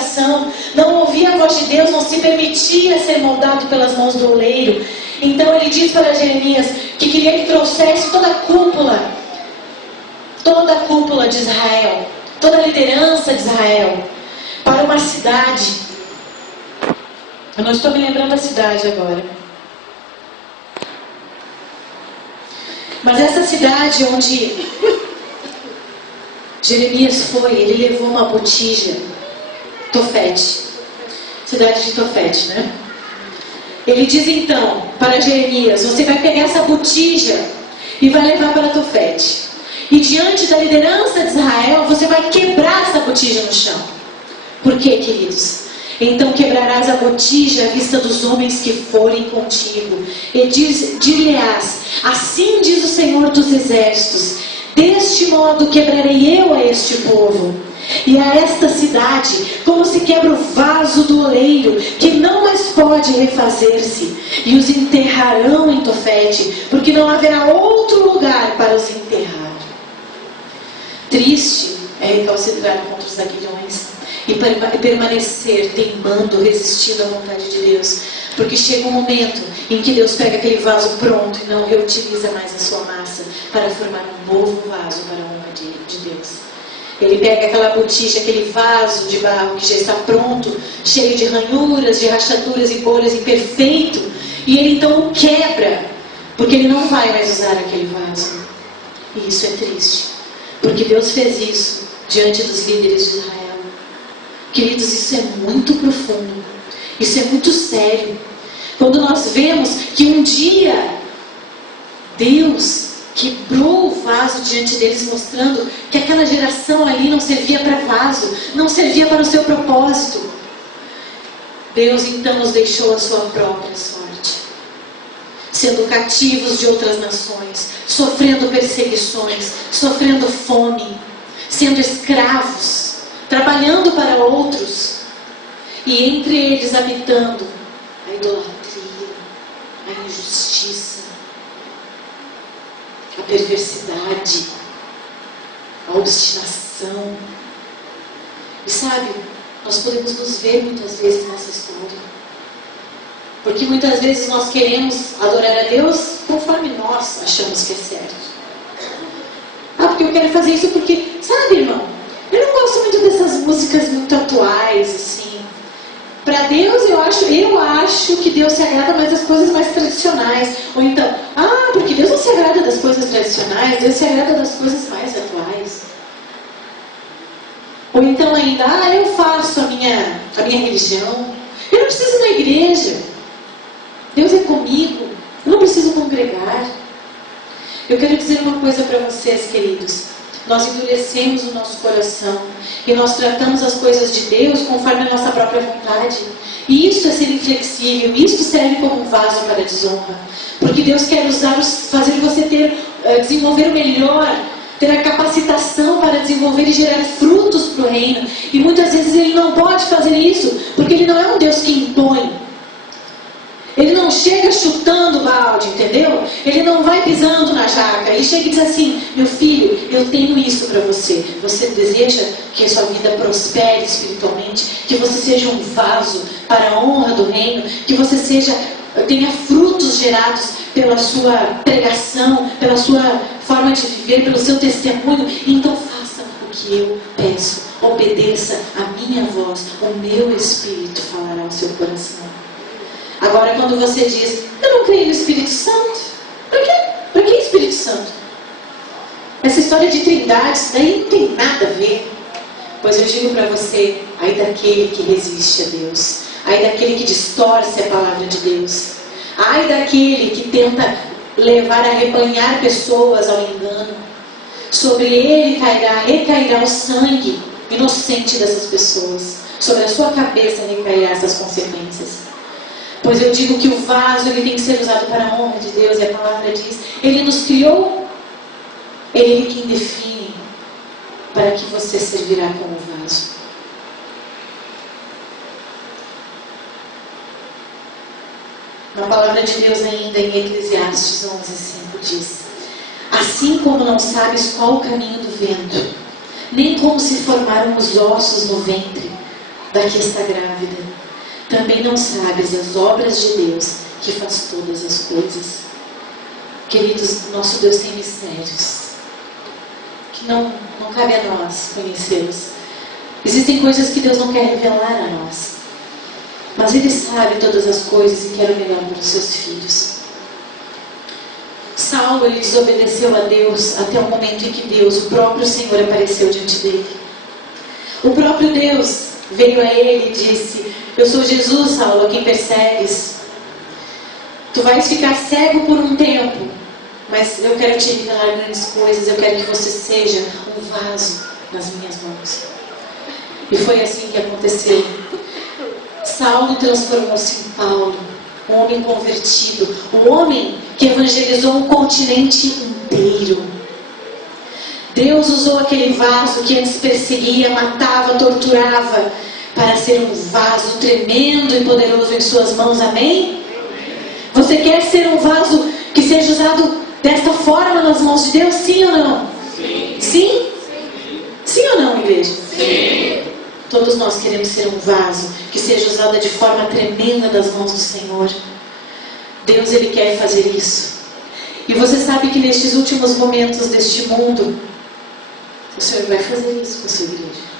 coração, não ouvia a voz de Deus, não se permitia ser moldado pelas mãos do oleiro. Então ele diz para Jeremias que queria que trouxesse toda a cúpula de Israel, toda a liderança de Israel, para uma cidade. Eu não estou me lembrando da cidade agora. Mas essa cidade onde Jeremias foi, ele levou uma botija, Tofete, cidade de Tofete, né? Ele diz então para Jeremias: você vai pegar essa botija e vai levar para Tofete. E diante da liderança de Israel, você vai quebrar essa botija no chão. Por quê, queridos? Então quebrarás a botija à vista dos homens que forem contigo. E dir-lhe-ás: assim diz o Senhor dos Exércitos, deste modo quebrarei eu a este povo e a esta cidade, como se quebra o vaso do oleiro, que não mais pode refazer-se, e os enterrarão em Tofete, porque não haverá outro lugar para os enterrar. Triste é recalcitrar contra os aguilhões e permanecer teimando, resistindo à vontade de Deus, porque chega um momento em que Deus pega aquele vaso pronto e não reutiliza mais a sua massa para formar um novo vaso para a honra de Deus. Ele pega aquela botija, aquele vaso de barro que já está pronto, cheio de ranhuras, de rachaduras e bolhas, imperfeito, e ele então o quebra, porque ele não vai mais usar aquele vaso. E isso é triste, porque Deus fez isso diante dos líderes de Israel. Queridos, isso é muito profundo, isso é muito sério. Quando nós vemos que um dia Deus quebrou o vaso diante deles, mostrando que aquela geração ali não servia para vaso, não servia para o seu propósito. Deus então nos deixou a sua própria sorte, sendo cativos de outras nações, sofrendo perseguições, sofrendo fome, sendo escravos, trabalhando para outros, e entre eles habitando a idolatria, a injustiça, a perversidade, a obstinação. E sabe, nós podemos nos ver muitas vezes nessa história, porque muitas vezes nós queremos adorar a Deus conforme nós achamos que é certo. Porque eu quero fazer isso porque, sabe, irmão, eu não gosto muito dessas músicas muito atuais, assim. Para Deus, eu acho que Deus se agrada mais das coisas mais tradicionais. Ou então, porque Deus não se agrada das coisas tradicionais, Deus se agrada das coisas mais atuais. Ou então ainda, eu faço a minha religião, eu não preciso ir na igreja, Deus é comigo, eu não preciso congregar. Eu quero dizer uma coisa para vocês, queridos. Nós endurecemos o nosso coração e nós tratamos as coisas de Deus conforme a nossa própria vontade. E isso é ser inflexível, isso serve como um vaso para a desonra. Porque Deus quer fazer você desenvolver o melhor, ter a capacitação para desenvolver e gerar frutos para o reino. E muitas vezes Ele não pode fazer isso, porque Ele não é um Deus que impõe. Ele não chega chutando o balde, entendeu? Ele não vai pisando na jaca. Ele chega e diz assim: meu filho, eu tenho isso para você. Você deseja que a sua vida prospere espiritualmente? Que você seja um vaso para a honra do reino? Que você tenha frutos gerados pela sua pregação, pela sua forma de viver, pelo seu testemunho? Então faça o que eu peço. Obedeça a minha voz. O meu Espírito falará ao seu coração. Agora, quando você diz: eu não creio no Espírito Santo, para quê? Para que Espírito Santo? Essa história de trindade, isso daí não tem nada a ver. Pois eu digo para você: ai daquele que resiste a Deus, ai daquele que distorce a palavra de Deus, ai daquele que tenta rebanhar pessoas ao engano. Sobre ele recairá o sangue inocente dessas pessoas, sobre a sua cabeça recairá essas consequências. Pois eu digo que o vaso ele tem que ser usado para a honra de Deus, e a palavra diz: Ele nos criou, é Ele quem define para que você servirá como vaso. Na palavra de Deus ainda em Eclesiastes 11:5 diz: assim como não sabes qual o caminho do vento, nem como se formaram os ossos no ventre, da que está grávida, também não sabes as obras de Deus que faz todas as coisas. Queridos, nosso Deus tem mistérios que não cabe a nós conhecê-los. Existem coisas que Deus não quer revelar a nós, mas Ele sabe todas as coisas e quer o melhor para os seus filhos. Saulo, ele desobedeceu a Deus até o momento em que Deus, o próprio Senhor, apareceu diante dele. O próprio Deus veio a ele e disse: eu sou Jesus, Saulo, a quem persegues. Tu vais ficar cego por um tempo, mas eu quero te revelar grandes coisas. Eu quero que você seja um vaso nas minhas mãos. E foi assim que aconteceu. Saulo transformou-se em Paulo, um homem convertido, um homem que evangelizou um continente inteiro. Deus usou aquele vaso que antes perseguia, matava, torturava, para ser um vaso tremendo e poderoso em suas mãos. Amém? Você quer ser um vaso que seja usado desta forma nas mãos de Deus? Sim ou não? Sim? Sim, sim ou não, igreja? Sim. Todos nós queremos ser um vaso que seja usado de forma tremenda das mãos do Senhor. Deus, Ele quer fazer isso. E você sabe que nestes últimos momentos deste mundo, o Senhor vai fazer isso com a sua igreja.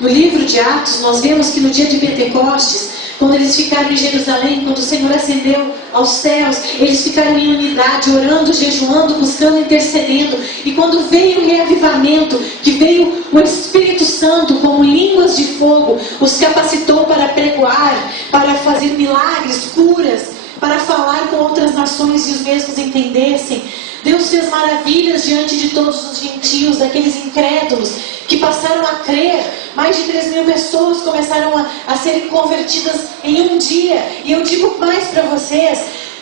No livro de Atos, nós vemos que no dia de Pentecostes, quando eles ficaram em Jerusalém, quando o Senhor ascendeu aos céus, eles ficaram em unidade, orando, jejuando, buscando, intercedendo. E quando veio o reavivamento, que veio o Espírito Santo como línguas de fogo, os capacitou para pregoar, para fazer milagres, curas, para falar com outras nações e os mesmos entendessem. Deus fez maravilhas diante de todos os gentios, daqueles incrédulos que passaram a crer. Mais de 3.000 pessoas começaram a serem convertidas em um dia. E eu digo mais para vocês: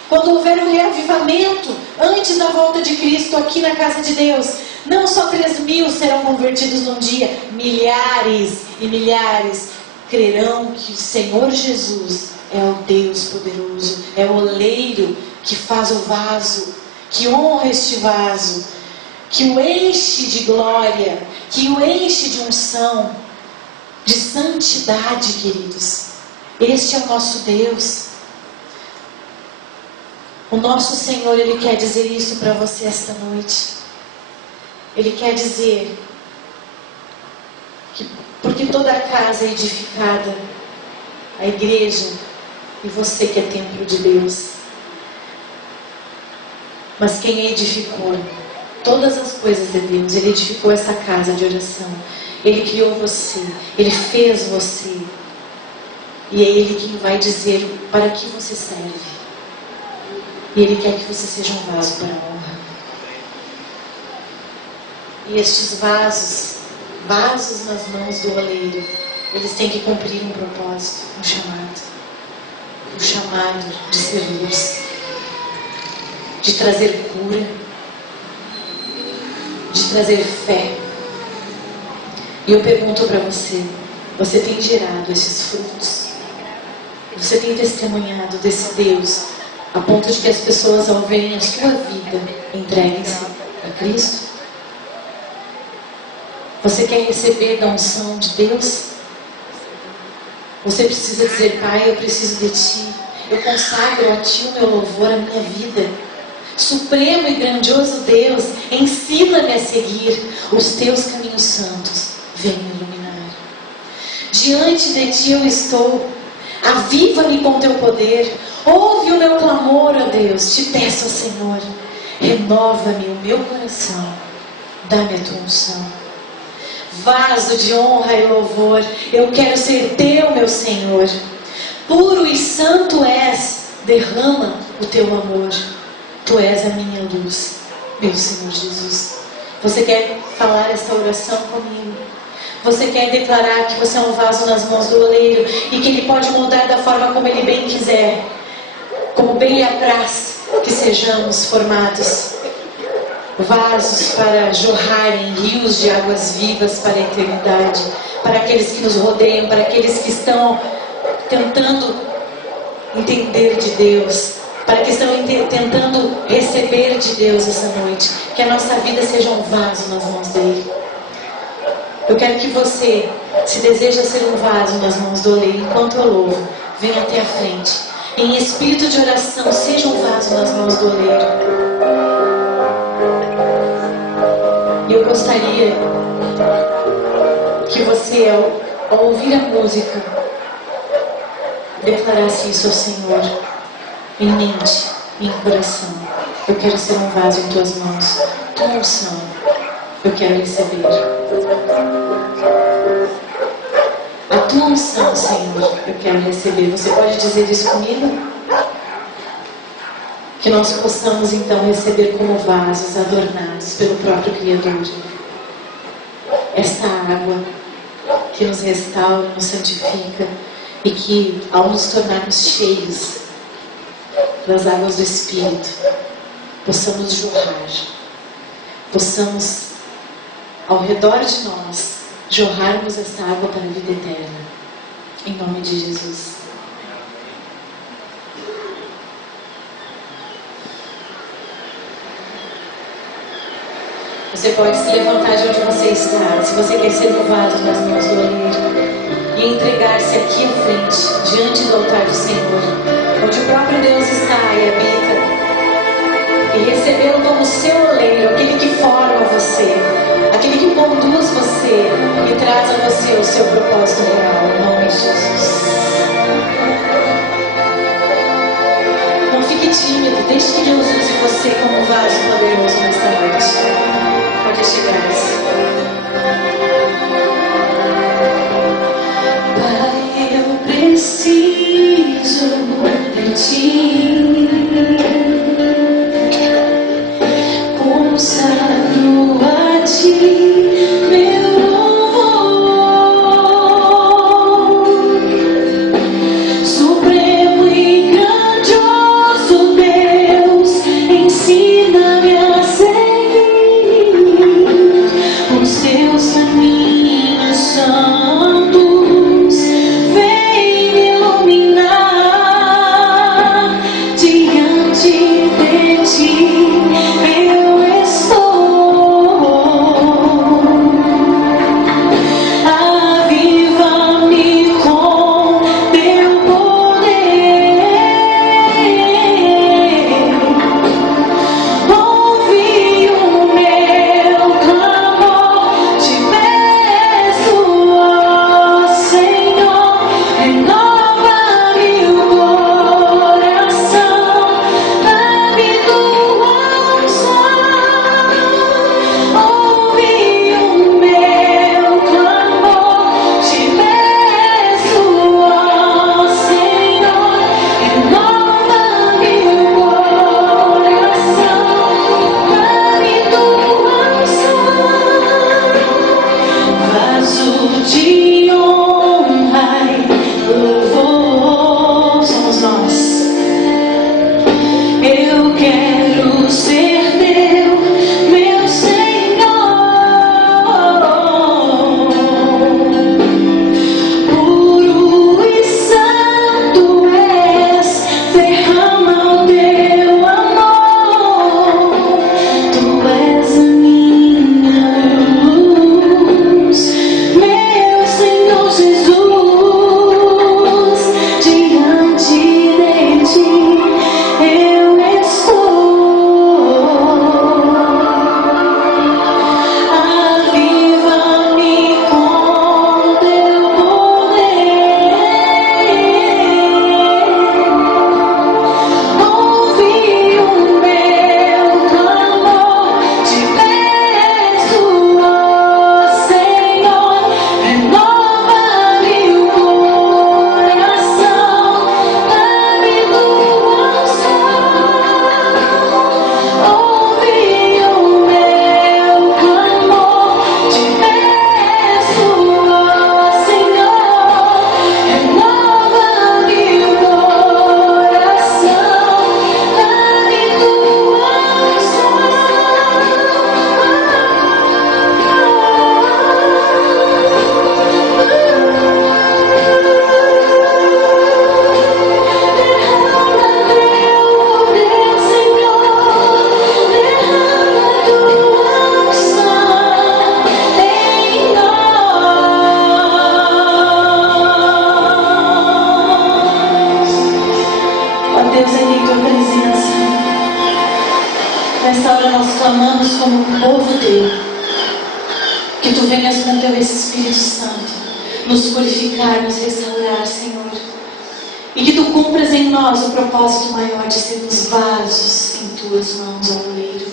quando houver um reavivamento antes da volta de Cristo aqui na casa de Deus, não só 3.000 serão convertidos num dia, milhares e milhares crerão que o Senhor Jesus é o Deus poderoso, é o oleiro que faz o vaso, que honra este vaso, que o enche de glória, que o enche de unção, de santidade, queridos. Este é o nosso Deus. O nosso Senhor, Ele quer dizer isso para você esta noite. Ele quer dizer que, porque toda a casa é edificada, a igreja, e você que é templo de Deus. Mas quem edificou todas as coisas de Deus, Ele edificou essa casa de oração. Ele criou você, Ele fez você. E é Ele quem vai dizer para que você serve. E Ele quer que você seja um vaso para a honra. E estes vasos nas mãos do oleiro, eles têm que cumprir um propósito, um chamado. Um chamado de ser luz, de trazer cura, de trazer fé. E eu pergunto para você: você tem gerado esses frutos? Você tem testemunhado desse Deus a ponto de que as pessoas, ao verem a sua vida, entreguem-se a Cristo? Você quer receber da unção de Deus? Você precisa dizer: Pai, eu preciso de Ti. Eu consagro a Ti o meu louvor, a minha vida. Supremo e grandioso Deus, ensina-me a seguir os Teus caminhos santos. Vem me iluminar. Diante de Ti eu estou. Aviva-me com Teu poder. Ouve o meu clamor, ó Deus. Te peço, Senhor, renova-me o meu coração. Dá-me a Tua unção. Vaso de honra e louvor, eu quero ser Teu, meu Senhor. Puro e santo és, derrama o Teu amor. Tu és a minha luz, meu Senhor Jesus. Você quer falar esta oração comigo? Você quer declarar que você é um vaso nas mãos do oleiro e que Ele pode moldar da forma como Ele bem quiser, como bem lhe apraz que sejamos formados? Vasos para jorrarem rios de águas vivas para a eternidade, para aqueles que nos rodeiam, para aqueles que estão tentando entender de Deus, para que estão tentando receber de Deus essa noite. Que a nossa vida seja um vaso nas mãos dEle. Eu quero que você, se deseja ser um vaso nas mãos do oleiro, enquanto eu louvo, venha até a frente. Em espírito de oração, seja um vaso nas mãos do oleiro. E eu gostaria que você, ao ouvir a música, declarasse isso ao Senhor, em mente e em coração. Eu quero ser um vaso em tuas mãos. Tua unção, eu quero receber. A tua unção, Senhor, eu quero receber. Você pode dizer isso comigo? Que nós possamos então receber como vasos adornados pelo próprio Criador esta água que nos restaura, nos santifica e que, ao nos tornarmos cheios das águas do Espírito, possamos jorrar, possamos, ao redor de nós, jorrarmos esta água para a vida eterna. Em nome de Jesus. Você pode se levantar de onde você está, se você quer ser um vaso nas mãos do oleiro, e entregar-se aqui à frente, diante do altar do Senhor, onde o próprio Deus está e habita, e recebê-lo como seu oleiro, aquele que forma você, aquele que conduz você e traz a você o seu propósito real, em nome de Jesus. Não fique tímido, deixe que Deus use você como um vaso poderoso nesta noite. Pode chegar-se. Pai, eu preciso de ti, consagro a ti meu louvor, supremo e grandioso Deus, ensina-me a seguir os teus caminhos santos, vem me iluminar. clamamos como povo teu, que tu venhas com teu Espírito Santo nos purificar, nos restaurar, Senhor, e que tu cumpras em nós o propósito maior de sermos vasos em tuas mãos, ó oleiro.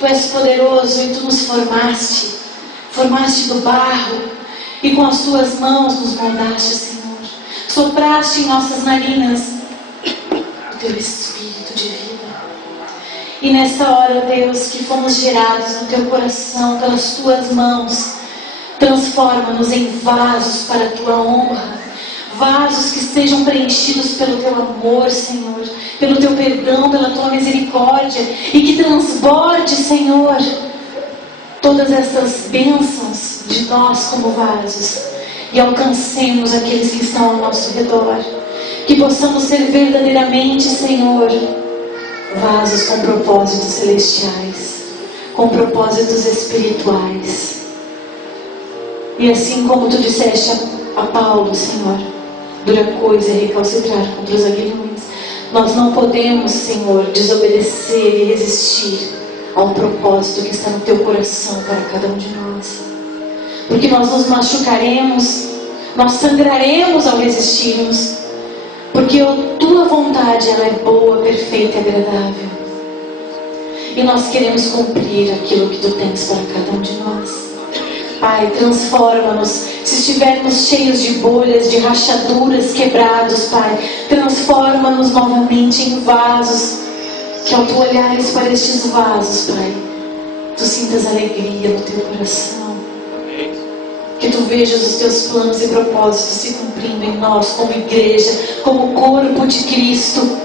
Tu és poderoso e tu nos formaste do barro, e com as tuas mãos nos moldaste, Senhor. Sopraste em nossas narinas o teu Espírito de vida. E nesta hora, Deus, que fomos gerados no teu coração pelas tuas mãos, transforma-nos em vasos para a tua honra, vasos que sejam preenchidos pelo teu amor, Senhor, pelo teu perdão, pela tua misericórdia, e que transborde, Senhor, todas essas bênçãos de nós como vasos, e alcancemos aqueles que estão ao nosso redor, que possamos ser verdadeiramente, Senhor, vasos com propósitos celestiais, com propósitos espirituais. E assim como tu disseste a Paulo, Senhor, dura coisa é recalcitrar contra os aguilhões. Nós não podemos, Senhor, desobedecer e resistir ao propósito que está no teu coração para cada um de nós. Porque nós nos machucaremos, nós sangraremos ao resistirmos. Porque a tua vontade, ela é boa, perfeita e agradável. E nós queremos cumprir aquilo que tu tens para cada um de nós. Pai, transforma-nos. Se estivermos cheios de bolhas, de rachaduras, quebrados, Pai, transforma-nos novamente em vasos. Que ao tu olhares para estes vasos, Pai, tu sintas alegria no teu coração. Que tu vejas os teus planos e propósitos se cumprindo em nós, como igreja, como corpo de Cristo,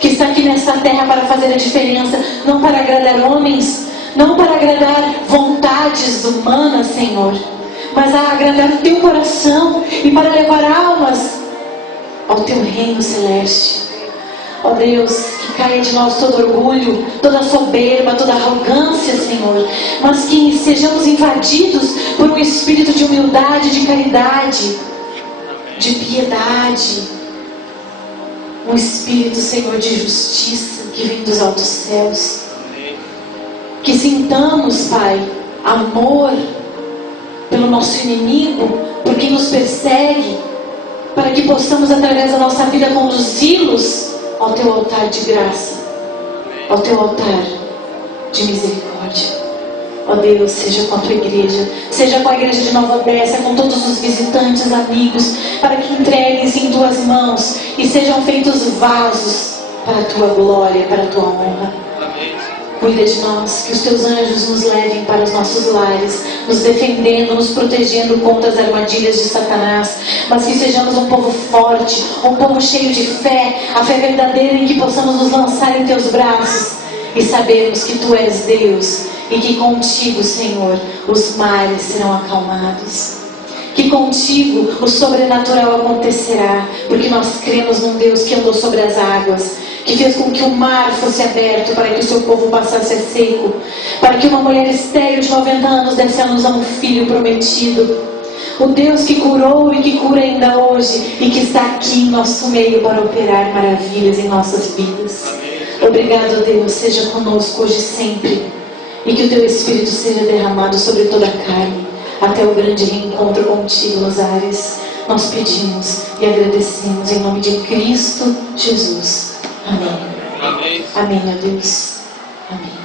que está aqui nessa terra para fazer a diferença, não para agradar homens, não para agradar vontades humanas, Senhor, mas a agradar o teu coração e para levar almas ao teu reino celeste. Ó Deus, que caia de nós todo orgulho, toda soberba, toda arrogância, Senhor, mas que sejamos invadidos por um espírito de humildade, de caridade, de piedade, um espírito, Senhor, de justiça que vem dos altos céus. Que sintamos, Pai, amor pelo nosso inimigo, por quem nos persegue, para que possamos, através da nossa vida, conduzi-los ao teu altar de graça, ao teu altar de misericórdia. Ó Deus, seja com a tua igreja, seja com a igreja de Nova Odessa, com todos os visitantes, amigos, para que entregues em tuas mãos e sejam feitos vasos para a tua glória, para a tua honra. Cuida de nós, que os teus anjos nos levem para os nossos lares, nos defendendo, nos protegendo contra as armadilhas de Satanás, mas que sejamos um povo forte, um povo cheio de fé, a fé verdadeira em que possamos nos lançar em teus braços e sabermos que tu és Deus e que contigo, Senhor, os mares serão acalmados. Que contigo o sobrenatural acontecerá, porque nós cremos num Deus que andou sobre as águas, que fez com que o mar fosse aberto para que o seu povo passasse a seco, para que uma mulher estéril de 90 anos desse à luz a um filho prometido. O Deus que curou e que cura ainda hoje e que está aqui em nosso meio para operar maravilhas em nossas vidas. Obrigado, Deus, seja conosco hoje e sempre, e que o teu Espírito seja derramado sobre toda a carne, até o grande reencontro contigo nos ares. Nós pedimos e agradecemos em nome de Cristo Jesus. Amém. Amém, ó Deus. Amém.